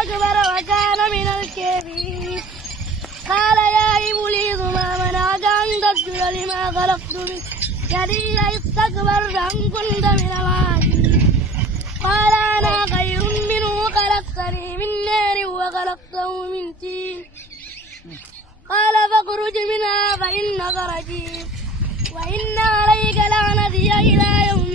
واستكبر وكان من الكافرين قال يا إبليس ما منعك أن تسجد لما خلقت بيدي استكبرت أم كنت من العالين قال أنا خير منه خلقتني من نار وخلقته من طين قال فاخرج منها فإنك رجيم وإن عليك لعنتي إلى يوم